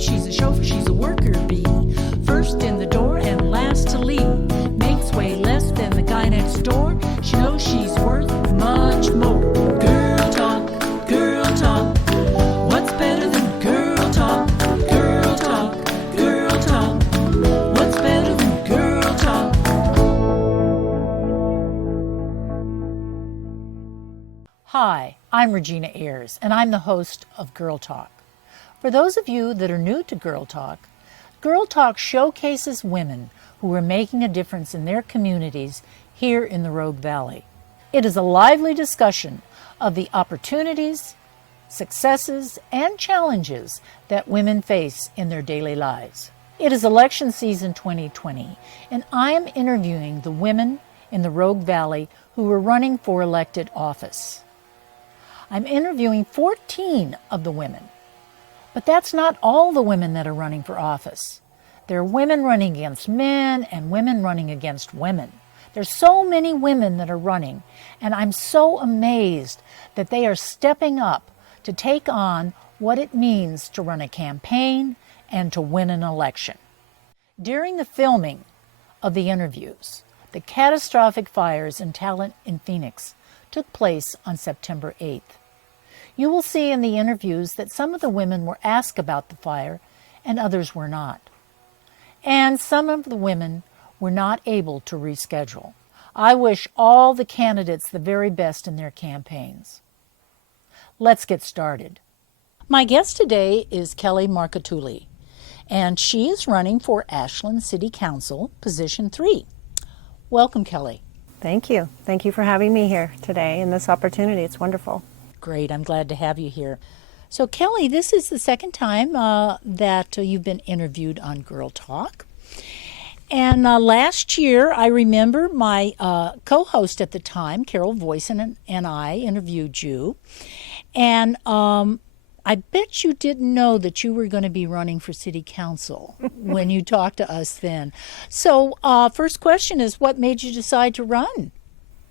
she's a chauffeur, she's a worker bee. First in the door and last to leave. Makes way less than the guy next door. She knows she's worth much more. Girl talk, girl talk. What's better than girl talk? Girl talk, girl talk. What's better than girl talk? Hi, I'm Regina Ayers, and I'm the host of Girl Talk. For those of you that are new to Girl Talk showcases women who are making a difference in their communities here in the Rogue Valley. It is a lively discussion of the opportunities, successes, and challenges that women face in their daily lives. It is election season 2020, and I am interviewing the women in the Rogue Valley who are running for elected office. I'm interviewing 14 of the women. But that's not all the women that are running for office. There are women running against men and women running against women. There's so many women that are running, and I'm so amazed that they are stepping up to take on what it means to run a campaign and to win an election. During the filming of the interviews, the catastrophic fires in Talent in Phoenix took place on September 8th. You will see in the interviews that some of the women were asked about the fire and others were not. And some of the women were not able to reschedule. I wish all the candidates the very best in their campaigns. Let's get started. My guest today is Kelly Marcotulli, and she is running for Ashland City Council Position 3. Welcome, Kelly. Thank you. Thank you for having me here today and this opportunity. It's wonderful. Great. I'm glad to have you here. So, Kelly, this is the second time that you've been interviewed on Girl Talk. And last year, I remember my co-host at the time, Carol Voisin, and I interviewed you. And I bet you didn't know that you were going to be running for city council when you talked to us then. So, first question is, what made you decide to run?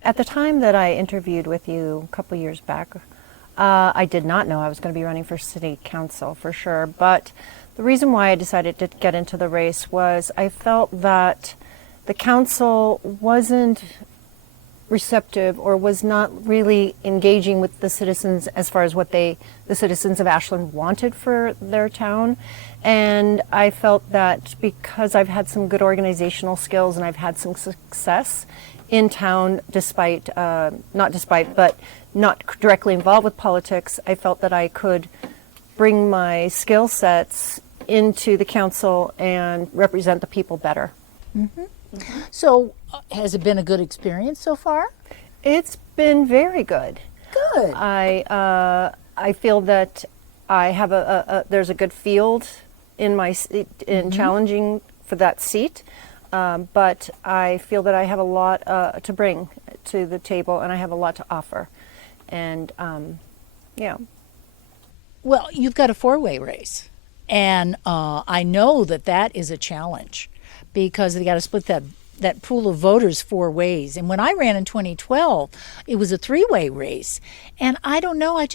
At the time that I interviewed with you a couple years back, I did not know I was going to be running for city council for sure, but the reason why I decided to get into the race was I felt that the council wasn't receptive or was not really engaging with the citizens as far as what the citizens of Ashland wanted for their town. And I felt that because I've had some good organizational skills and I've had some success in town but not directly involved with politics, I felt that I could bring my skill sets into the council and represent the people better. Mm-hmm. Mm-hmm. So has it been a good experience so far? It's been very good. Good. I feel that I have there's a good field in challenging for that seat. But I feel that I have a lot to bring to the table, and I have a lot to offer. And, yeah. Well, you've got a four-way race, and I know that is a challenge because they got to split that pool of voters four ways. And when I ran in 2012, it was a three-way race. And I don't know, I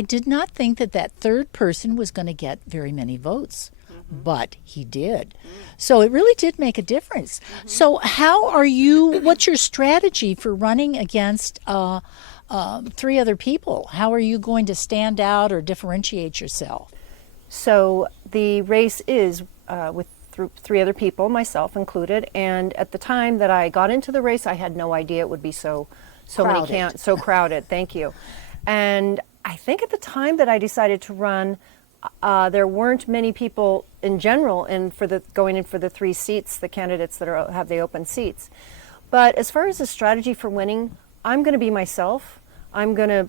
did not think that third person was going to get very many votes. But he did. So it really did make a difference. So what's your strategy for running against three other people? How are you going to stand out or differentiate yourself? So the race is with three other people, myself included. And at the time that I got into the race, I had no idea it would be so crowded. So crowded. Thank you. And I think at the time that I decided to run, there weren't many people in general going in for the three seats, the candidates that have the open seats. But as far as the strategy for winning, I'm going to be myself. I'm going to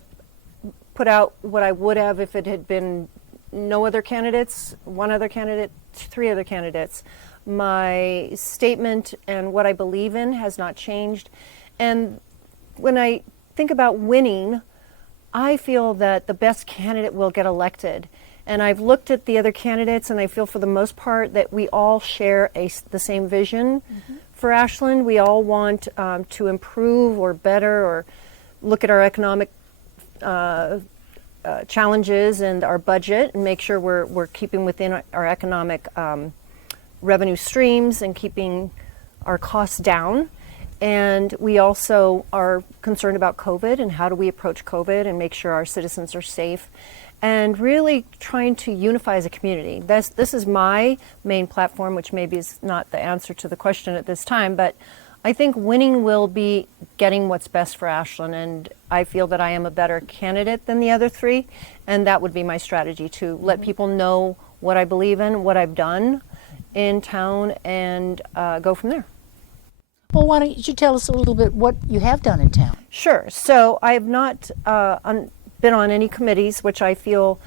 put out what I would have if it had been no other candidates, one other candidate, three other candidates. My statement and what I believe in has not changed. And when I think about winning, I feel that the best candidate will get elected. And I've looked at the other candidates, and I feel for the most part that we all share the same vision for Ashland. We all want to improve or better or look at our economic challenges and our budget and make sure we're keeping within our economic revenue streams and keeping our costs down. And we also are concerned about COVID and how do we approach COVID and make sure our citizens are safe, and really trying to unify as a community. This is my main platform, which maybe is not the answer to the question at this time, but I think winning will be getting what's best for Ashland, and I feel that I am a better candidate than the other three, and that would be my strategy, to let people know what I believe in, what I've done in town, and go from there. Well, why don't you tell us a little bit what you have done in town? Sure. So I have not been on any committees, which I feel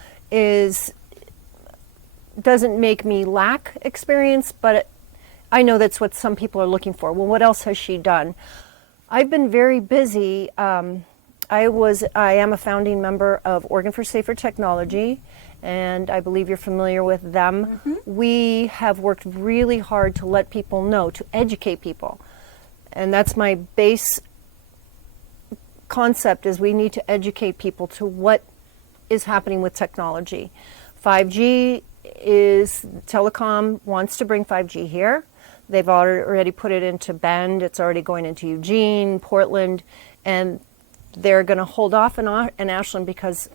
doesn't make me lack experience, but I know that's what some people are looking for. Well, what else has she done? I've been very busy. I am a founding member of Oregon for Safer Technology, and I believe you're familiar with them. Mm-hmm. We have worked really hard to let people know, to educate people. And that's my base concept, is we need to educate people to what is happening with technology. 5G is, Telecom wants to bring 5G here. They've already put it into Bend. It's already going into Eugene, Portland, and they're going to hold off in Ashland because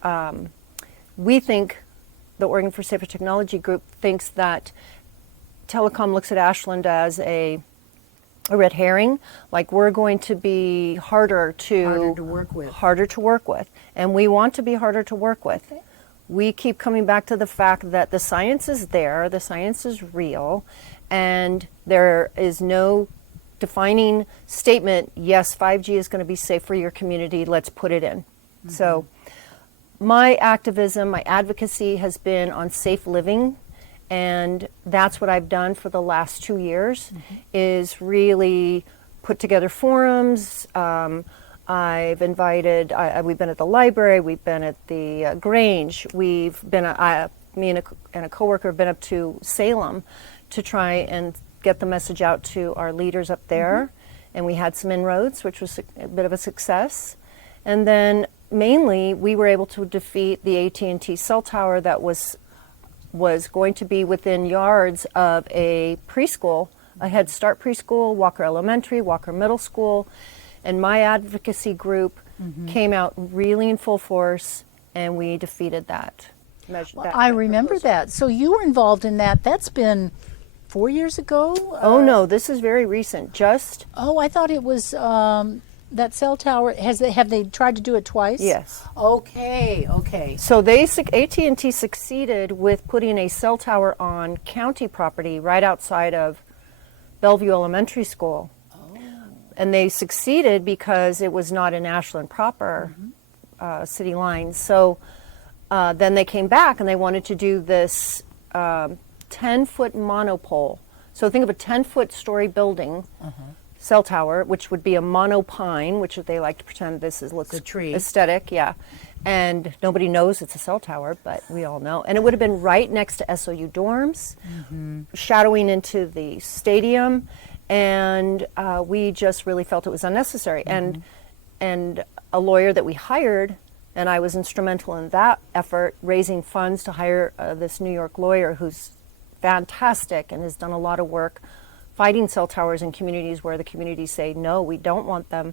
we think, the Oregon for Safer Technology group thinks that Telecom looks at Ashland as a red herring, like we're going to be harder to work with, and we want to be harder to work with. Okay. We keep coming back to the fact that the science is there, the science is real, and there is no defining statement, yes, 5G is going to be safe for your community, let's put it in. Mm-hmm. So my activism, my advocacy has been on safe living, and that's what I've done for the last 2 years, mm-hmm. is really put together forums. I've invited, we've been at the library, we've been at the Grange, we've been, me and a coworker have been up to Salem to try and get the message out to our leaders up there. Mm-hmm. And we had some inroads, which was a bit of a success. And then mainly we were able to defeat the AT&T cell tower that was going to be within yards of a preschool, a Head Start preschool, Walker Elementary, Walker Middle School. And my advocacy group mm-hmm. came out really in full force, and we defeated that. I remember that. So you were involved in that. That's been 4 years ago? Oh, no, this is very recent. Oh, I thought it was that cell tower. Have they tried to do it twice? Yes. Okay. So AT&T succeeded with putting a cell tower on county property right outside of Bellevue Elementary School. And they succeeded because it was not in Ashland proper, mm-hmm. City lines. So then they came back and they wanted to do this 10-foot monopole. So think of a 10-foot story building, uh-huh. cell tower, which would be a monopine, which they like to pretend looks a tree. Aesthetic, yeah. And nobody knows it's a cell tower, but we all know. And it would have been right next to SOU dorms, mm-hmm. shadowing into the stadium. And we just really felt it was unnecessary. Mm-hmm. And a lawyer that we hired, and I was instrumental in that effort, raising funds to hire this New York lawyer who's fantastic and has done a lot of work fighting cell towers in communities where the communities say, no, we don't want them.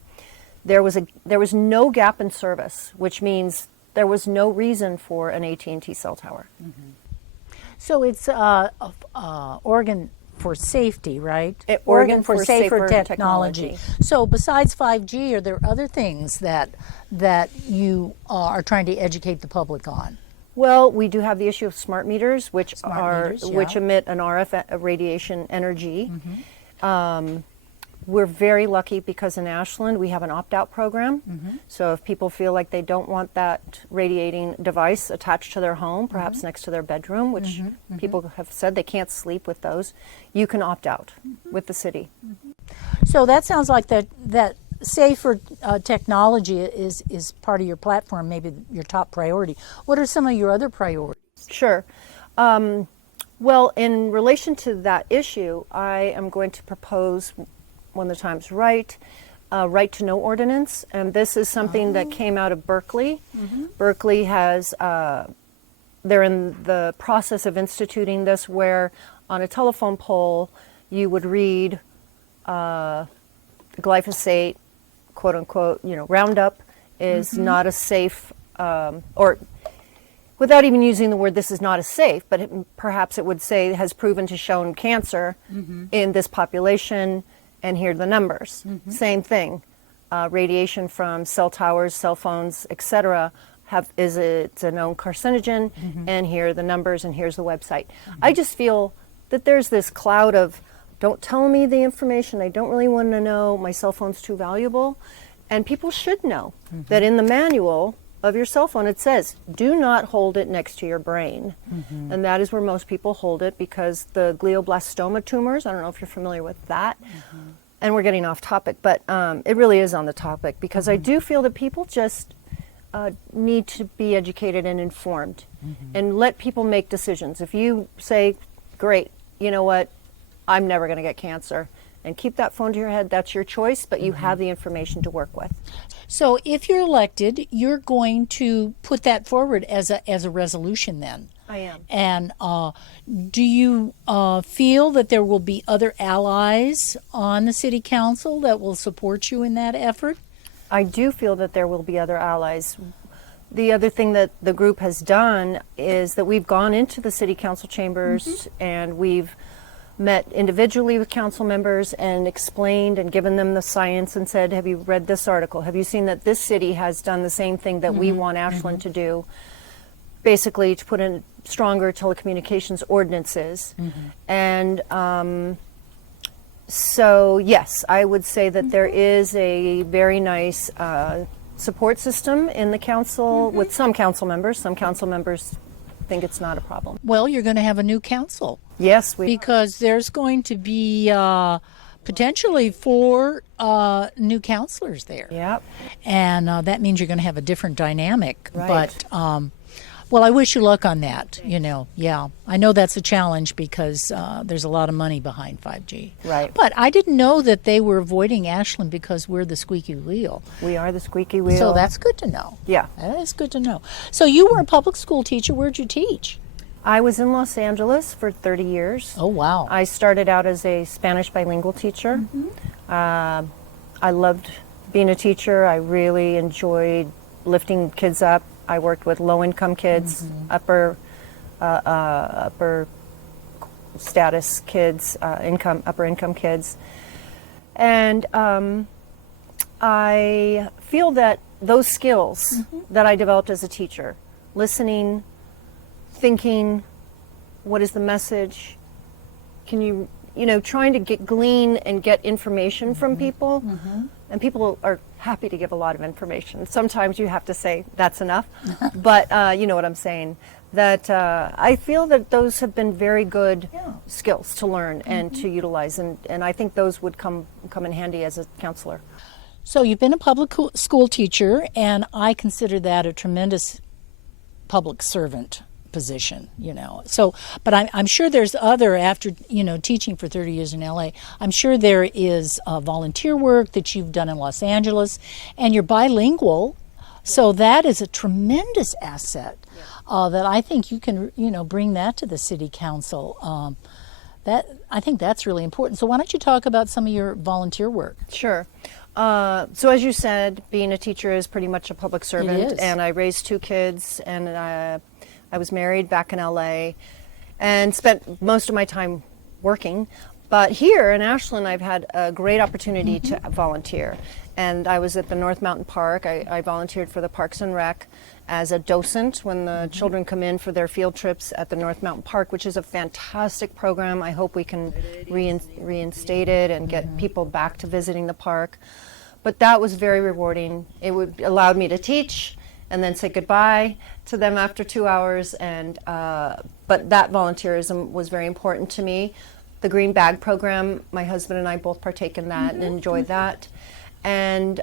There was no gap in service, which means there was no reason for an AT&T cell tower. Mm-hmm. So it's Oregon for safety, right? Oregon for safer technology. So besides 5G, are there other things that you are trying to educate the public on? Well, we do have the issue of smart meters, which which emit an RF radiation energy. Mm-hmm. We're very lucky because in Ashland we have an opt-out program. Mm-hmm. So if people feel like they don't want that radiating device attached to their home, perhaps mm-hmm. next to their bedroom, which mm-hmm. Mm-hmm. people have said they can't sleep with those, you can opt out mm-hmm. with the city. Mm-hmm. So that sounds like that safer technology is part of your platform, maybe your top priority. What are some of your other priorities? Sure. Well, in relation to that issue, I am going to propose, when the time's right, right to know ordinance, and this is something that came out of Berkeley. Berkeley has, they're in the process of instituting this, where on a telephone pole you would read glyphosate, quote unquote, Roundup is not a safe, or without even using the word this is not a safe, but perhaps it would say has proven to show cancer in this population, and here are the numbers. Same thing, radiation from cell towers, cell phones, etc. It's a known carcinogen, and here are the numbers, and here's the website. I just feel that there's this cloud of, don't tell me the information, I don't really want to know, my cell phone's too valuable. And people should know that in the manual of your cell phone it says, do not hold it next to your brain. And that is where most people hold it, because the glioblastoma tumors, I don't know if you're familiar with that, and we're getting off topic, but it really is on the topic, because I do feel that people just need to be educated and informed, and let people make decisions. If you say, great, you know what, I'm never going to get cancer, and keep that phone to your head, that's your choice, but you have the information to work with. So if you're elected, you're going to put that forward as a resolution then? I am. And do you feel that there will be other allies on the city council that will support you in that effort? I do feel that there will be other allies. The other thing that the group has done is that we've gone into the city council chambers and we've met individually with council members and explained and given them the science and said, have you read this article? Have you seen that this city has done the same thing that we want Ashland to do? Basically to put in stronger telecommunications ordinances. And so yes, I would say that there is a very nice support system in the council with some council members. Some council members think it's not a problem. Well, you're going to have a new council. Yes, because there's going to be potentially 4 new counselors there. Yep. And that means you're going to have a different dynamic. Right. But well, I wish you luck on that. Yeah, I know that's a challenge because there's a lot of money behind 5G. Right. But I didn't know that they were avoiding Ashland because we're the squeaky wheel. We are the squeaky wheel. So that's good to know. Yeah. That is good to know. So you were a public school teacher. Where'd you teach? I was in Los Angeles for 30 years. Oh, wow. I started out as a Spanish bilingual teacher. I loved being a teacher. I really enjoyed lifting kids up. I worked with low-income kids, upper status kids, upper income kids. And I feel that those skills that I developed as a teacher, listening, thinking, what is the message? Can you trying to glean and get information from people, and people are happy to give a lot of information. Sometimes you have to say that's enough, but you know what I'm saying. That I feel that those have been very good skills to learn and to utilize, and I think those would come in handy as a counselor. So you've been a public school teacher, and I consider that a tremendous public servant position, So, but I'm sure there's other, after, teaching for 30 years in LA, I'm sure there is volunteer work that you've done in Los Angeles, and you're bilingual, so that is a tremendous asset that I think you can, bring that to the city council. I think that's really important. So why don't you talk about some of your volunteer work? Sure. So as you said, being a teacher is pretty much a public servant. It is. And I raised 2 kids, and I was married back in LA and spent most of my time working. But here in Ashland, I've had a great opportunity to volunteer. And I was at the North Mountain Park. I volunteered for the Parks and Rec as a docent when the children come in for their field trips at the North Mountain Park, which is a fantastic program. I hope we can reinstate it and get people back to visiting the park. But that was very rewarding. It allowed me to teach and then say goodbye to them after 2 hours. And but that volunteerism was very important to me. The Green Bag program, my husband and I both partake in that and enjoyed that. And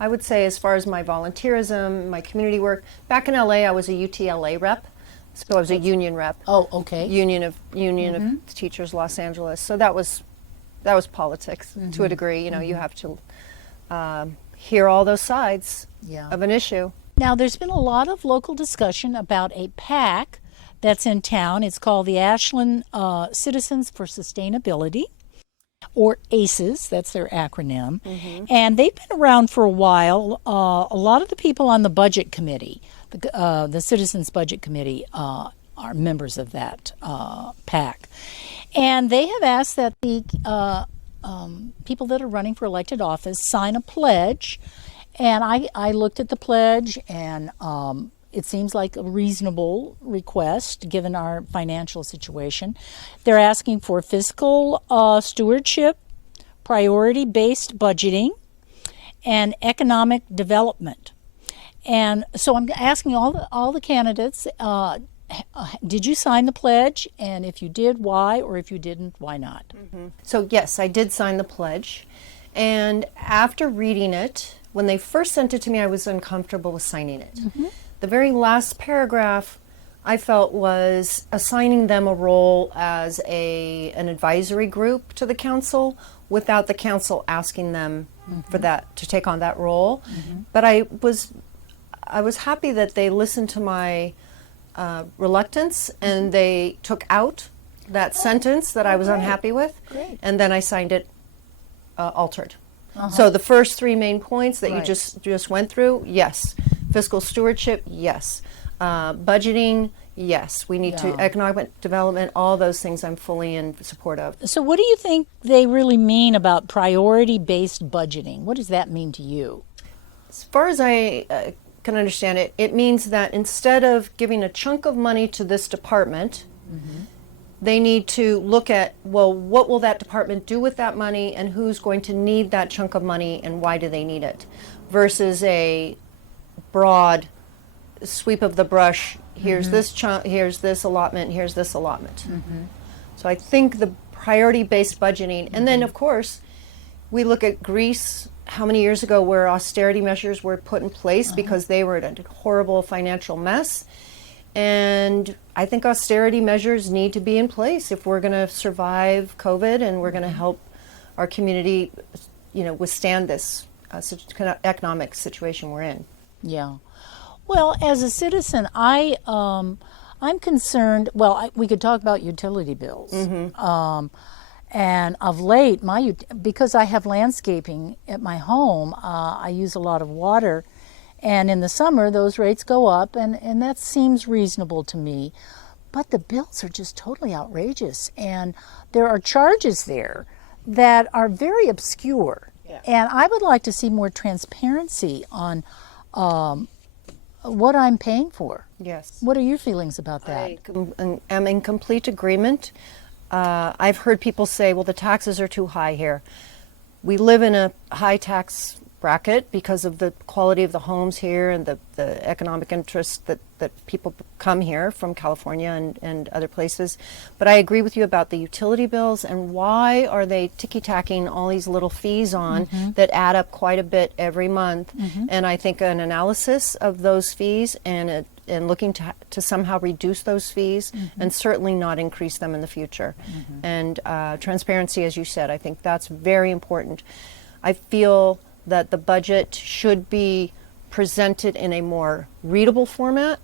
I would say, as far as my volunteerism, my community work, back in LA, I was a UTLA rep. So I was a union rep. Oh, okay. Union of Teachers Los Angeles. So that was that was politics to a degree. You know, you have to hear all those sides of an issue. Now, there's been a lot of local discussion about a PAC that's in town. It's called the Ashland Citizens for Sustainability, or ACES, that's their acronym. And they've been around for a while. A lot of the people on the budget committee, the Citizens Budget Committee, are members of that PAC. And they have asked that the people that are running for elected office sign a pledge. And I looked at the pledge, and it seems like a reasonable request given our financial situation. They're asking for fiscal stewardship, priority-based budgeting, and economic development. And so I'm asking all the candidates, did you sign the pledge? And if you did, why? Or if you didn't, why not? So yes, I did sign the pledge. And after reading it, when they first sent it to me, I was uncomfortable with signing it. The very last paragraph I felt was assigning them a role as an advisory group to the council without the council asking them for that, to take on that role. But I was happy that they listened to my reluctance, and they took out that sentence that I was unhappy with, and then I signed it altered. So the first three main points that you just went through, yes. Fiscal stewardship, yes. Budgeting, yes. We need to economic development, all those things I'm fully in support of. So what do you think they really mean about priority-based budgeting? What does that mean to you? As far as I can understand it, it means that instead of giving a chunk of money to this department, they need to look at, well, what will that department do with that money, and who's going to need that chunk of money, and why do they need it, versus a broad sweep of the brush. Here's this chunk, here's this allotment, here's this allotment. So I think the priority-based budgeting, and then of course we look at Greece, how many years ago, where austerity measures were put in place because they were in a horrible financial mess. And I think austerity measures need to be in place if we're going to survive COVID, and we're going to help our community, withstand this economic situation we're in. Yeah. Well, as a citizen, I'm concerned. Well, we could talk about utility bills. And of late, because I have landscaping at my home, I use a lot of water. And in the summer, those rates go up, and that seems reasonable to me. But the bills are just totally outrageous. And there are charges there that are very obscure. And I would like to see more transparency on what I'm paying for. Yes. What are your feelings about that? I am in complete agreement. I've heard people say, well, the taxes are too high here. We live in a high tax bracket because of the quality of the homes here and the economic interest that people come here from California and other places. But I agree with you about the utility bills, and why are they ticky-tacking all these little fees on that add up quite a bit every month. And I think an analysis of those fees and looking to somehow reduce those fees and certainly not increase them in the future. And transparency, as you said, I think that's very important. I feel that the budget should be presented in a more readable format.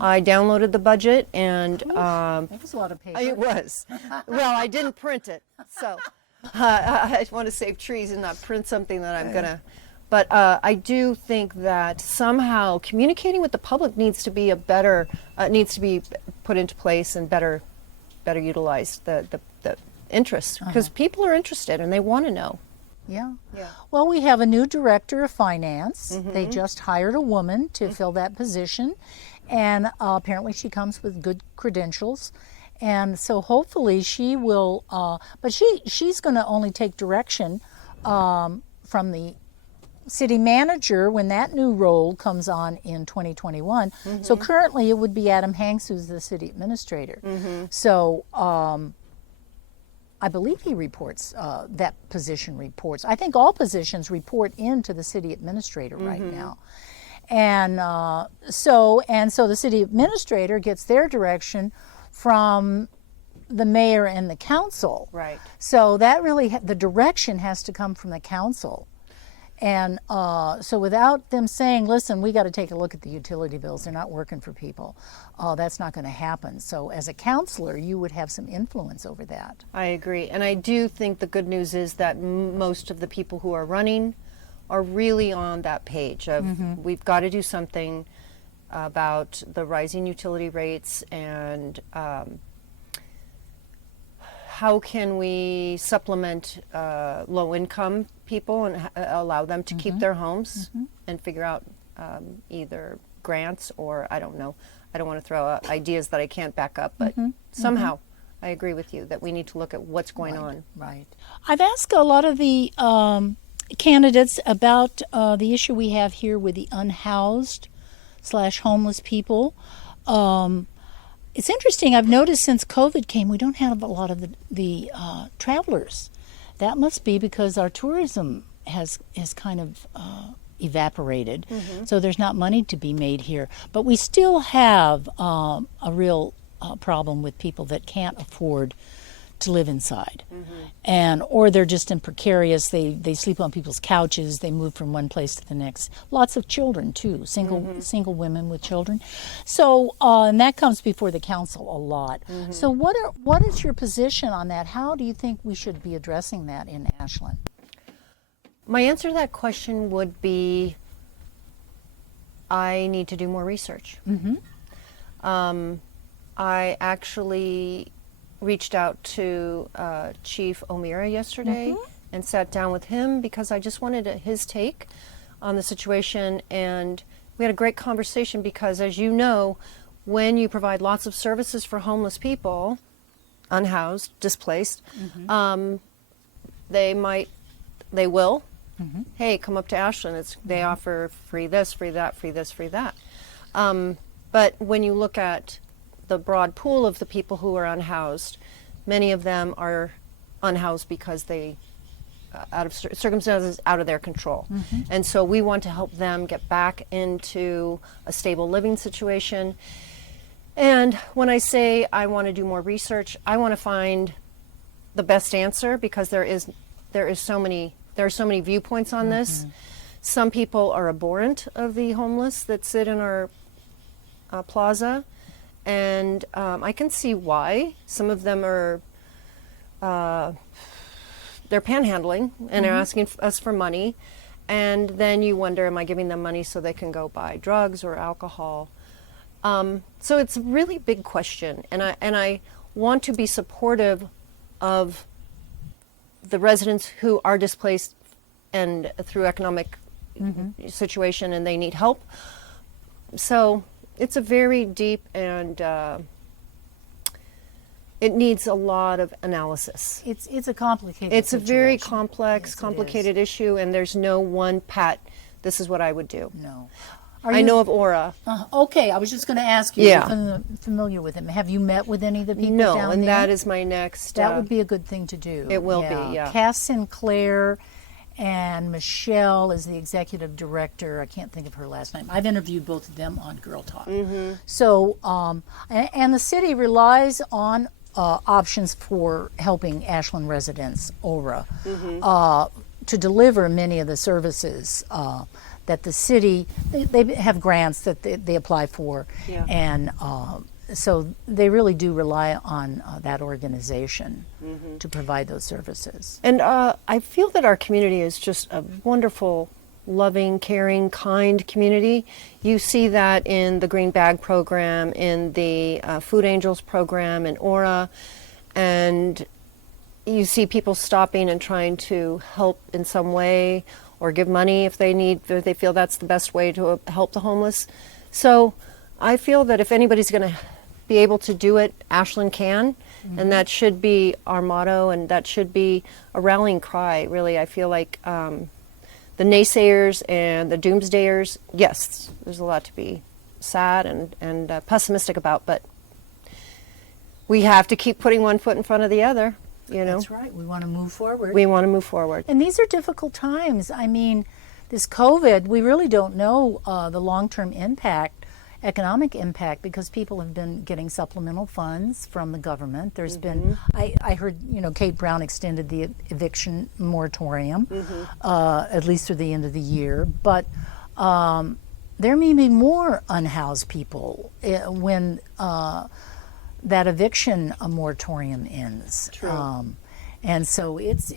I downloaded the budget, and it was a lot of paper. it was. Well, I didn't print it, so I want to save trees and not print something that I'm gonna. But I do think that somehow communicating with the public needs to be needs to be put into place and better utilized, the interest, because people are interested and they want to know. Yeah. Well, we have a new director of finance. They just hired a woman to fill that position, and apparently she comes with good credentials. And so hopefully she will, but she's going to only take direction from the city manager when that new role comes on in 2021. So currently it would be Adam Hanks, who's the city administrator. So I believe he reports, that position reports. I think all positions report into the city administrator right now. And so the city administrator gets their direction from the mayor and the council. Right. So that really, the direction has to come from the council. And so without them saying, listen, we got to take a look at the utility bills, they're not working for people, that's not going to happen. So as a counselor, you would have some influence over that. I agree. And I do think the good news is that most of the people who are running are really on that page of we've got to do something about the rising utility rates, and how can we supplement low-income people and allow them to keep their homes, and figure out either grants or, I don't know, I don't want to throw out ideas that I can't back up, but somehow I agree with you that we need to look at what's going on. Right. I've asked a lot of the candidates about the issue we have here with the unhoused/homeless people. It's interesting. I've noticed since COVID came, we don't have a lot of the travelers. That must be because our tourism has kind of evaporated. So there's not money to be made here. But we still have a real problem with people that can't afford to live inside, or they're just in precarious. They sleep on people's couches. They move from one place to the next. Lots of children too, single women with children. So and that comes before the council a lot. So what is your position on that? How do you think we should be addressing that in Ashland? My answer to that question would be, I need to do more research. I actually reached out to Chief O'Meara yesterday and sat down with him because I just wanted his take on the situation, and we had a great conversation because, as you know, when you provide lots of services for homeless people, unhoused, displaced, they will, hey, come up to Ashland. They offer free this, free that, free this, free that. But when you look at the broad pool of the people who are unhoused, many of them are unhoused because they, out of circumstances out of their control. And so we want to help them get back into a stable living situation. And when I say I want to do more research, I want to find the best answer, because there are so many viewpoints on this. Some people are abhorrent of the homeless that sit in our plaza. And I can see why. Some of them are, they're panhandling and are asking us for money. And then you wonder, am I giving them money so they can go buy drugs or alcohol? So it's a really big question. And I want to be supportive of the residents who are displaced and through economic situation, and they need help. So it's a very deep, and it needs a lot of analysis. It's a complicated It's situation. a very complex, Yes, complicated issue, and there's no one pat, this is what I would do. No. I know of Aura. Okay, I was just going to ask you, Yeah. you're familiar with him. Have you met with any of the people No, down and there? that is my next. That would be a good thing to do. It will be, yeah. Cass Sinclair and Michelle is the executive director. I can't think of her last name. I've interviewed both of them on Girl Talk. So, and the city relies on options for helping Ashland residents, Aura, to deliver many of the services that the city, they have grants that they apply for, and so they really do rely on that organization to provide those services. And I feel that our community is just a wonderful, loving, caring, kind community. You see that in the Green Bag program, in the Food Angels program, in Aura, and you see people stopping and trying to help in some way, or give money if they feel that's the best way to help the homeless. So I feel that if anybody's going to be able to do it, Ashland can, and that should be our motto, and that should be a rallying cry, really. I feel like the naysayers and the doomsdayers, yes, there's a lot to be sad and pessimistic about, but we have to keep putting one foot in front of the other. You know? That's right. We want to move forward. We want to move forward. And these are difficult times. I mean, this COVID, we really don't know the long-term impact. economic impact because people have been getting supplemental funds from the government. There's been, I heard, Kate Brown extended the eviction moratorium, at least through the end of the year. But there may be more unhoused people when that eviction moratorium ends. True. And so it's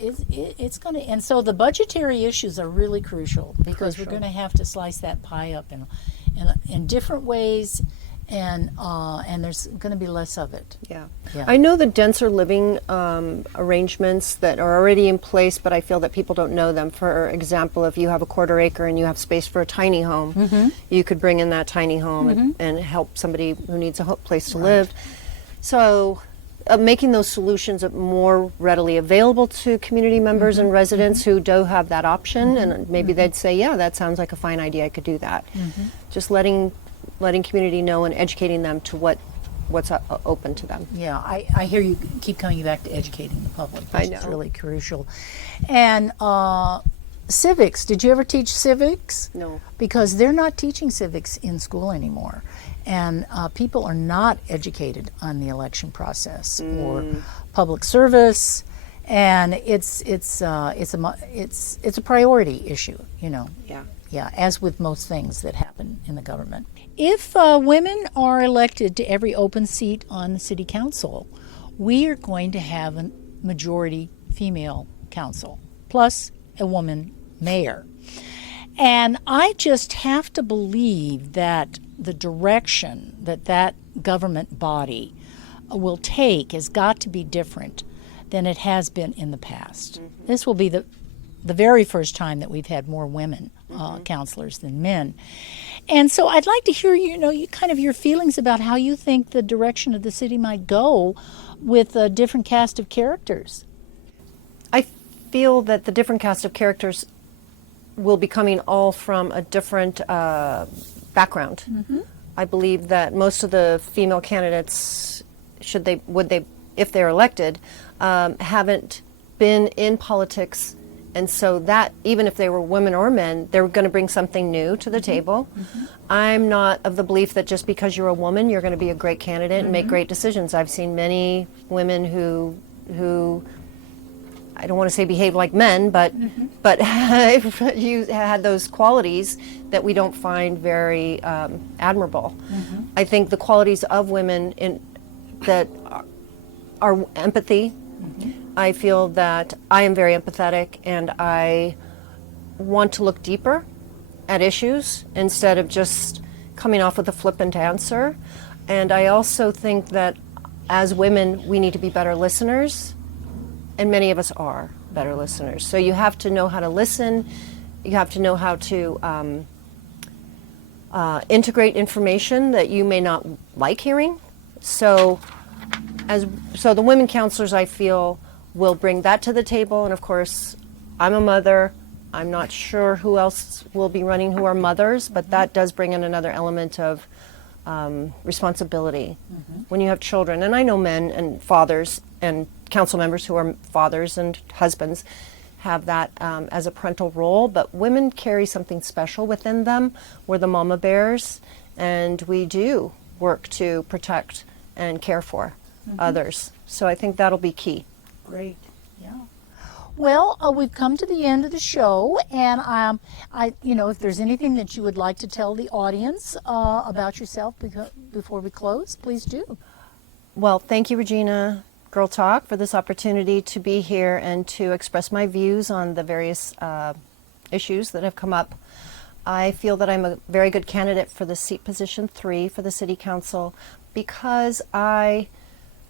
going to, and so the budgetary issues are really crucial because we're going to have to slice that pie up in different ways, and there's going to be less of it. Yeah. Yeah. I know the denser living arrangements that are already in place, but I feel that people don't know them. For example, if you have a quarter acre and you have space for a tiny home, you could bring in that tiny home and help somebody who needs a place to live. So making those solutions more readily available to community members and residents who do have that option, and maybe they'd say, yeah, that sounds like a fine idea, I could do that. Just letting community know and educating them to what's open to them. Yeah, I hear you keep coming back to educating the public, which is really crucial. And civics, did you ever teach civics? No. Because they're not teaching civics in school anymore. And people are not educated on the election process or public service, and it's a priority issue, Yeah, as with most things that happen in the government. If women are elected to every open seat on the city council, we are going to have a majority female council plus a woman mayor. And I just have to believe that the direction that government body will take has got to be different than it has been in the past. This will be the very first time that we've had more women counselors than men. And so I'd like to hear, your feelings about how you think the direction of the city might go with a different cast of characters. I feel that the different cast of characters will be coming all from a different background. I believe that most of the female candidates, if they're elected, haven't been in politics, and so that even if they were women or men, they're going to bring something new to the table. I'm not of the belief that just because you're a woman, you're going to be a great candidate and make great decisions. I've seen many women who I don't want to say behave like men, but you had those qualities that we don't find very admirable. I think the qualities of women that are empathy. I feel that I am very empathetic, and I want to look deeper at issues instead of just coming off with a flippant answer. And I also think that as women, we need to be better listeners. And many of us are better listeners. So you have to know how to listen. You have to know how to integrate information that you may not like hearing. So the women counselors, I feel, will bring that to the table. And of course, I'm a mother. I'm not sure who else will be running who are mothers, but that does bring in another element of responsibility when you have children. And I know men and fathers and council members who are fathers and husbands have that as a parental role, but women carry something special within them. We're the mama bears, and we do work to protect and care for others. So I think that'll be key. Great. Yeah. Well, we've come to the end of the show, and if there's anything that you would like to tell the audience about yourself before we close, please do. Well, thank you, Regina, Girl Talk, for this opportunity to be here and to express my views on the various issues that have come up. I feel that I'm a very good candidate for the seat position 3 for the City Council because I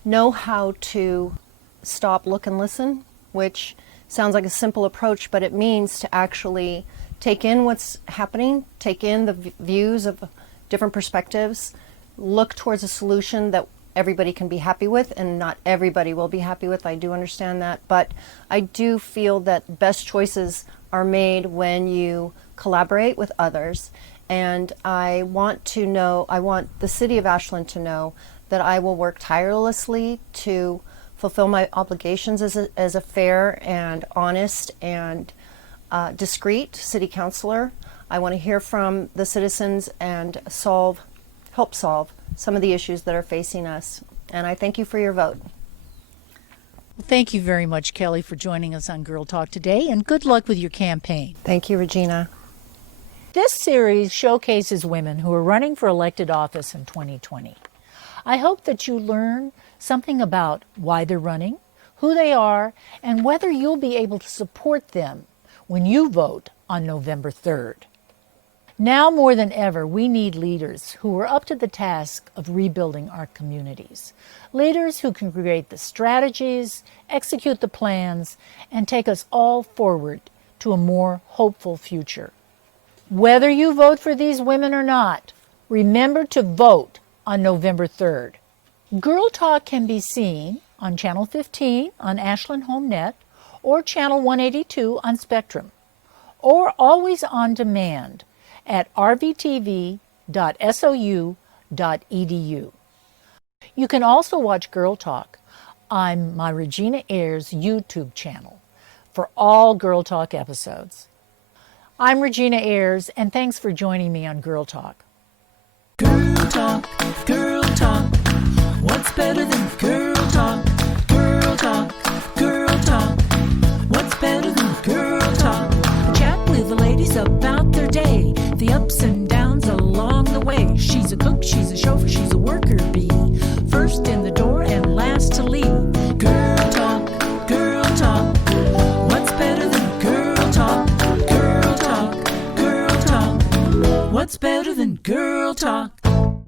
know how to stop, look, and listen, which sounds like a simple approach, but it means to actually take in what's happening, take in the views of different perspectives, look towards a solution that everybody can be happy with, and not everybody will be happy with. I do understand that, but I do feel that best choices are made when you collaborate with others, and I want the city of Ashland to know that I will work tirelessly to fulfill my obligations as a fair and honest and discreet city councilor. I want to hear from the citizens and help solve some of the issues that are facing us. And I thank you for your vote. Thank you very much, Kelly, for joining us on Girl Talk today, and good luck with your campaign. Thank you, Regina. This series showcases women who are running for elected office in 2020. I hope that you learn something about why they're running, who they are, and whether you'll be able to support them when you vote on November 3rd. Now more than ever, we need leaders who are up to the task of rebuilding our communities. Leaders who can create the strategies, execute the plans, and take us all forward to a more hopeful future. Whether you vote for these women or not, remember to vote on November 3rd. Girl Talk can be seen on Channel 15 on Ashland Home Net or Channel 182 on Spectrum, or always on demand at rvtv.sou.edu. You can also watch Girl Talk on my Regina Ayers YouTube channel for all Girl Talk episodes. I'm Regina Ayers, and thanks for joining me on Girl Talk. Girl talk, girl talk. What's better than girl talk? Girl talk, girl talk. What's better than girl talk? Chat with the ladies about their day, the ups and downs along the way. She's a cook, she's a chauffeur, she's a worker.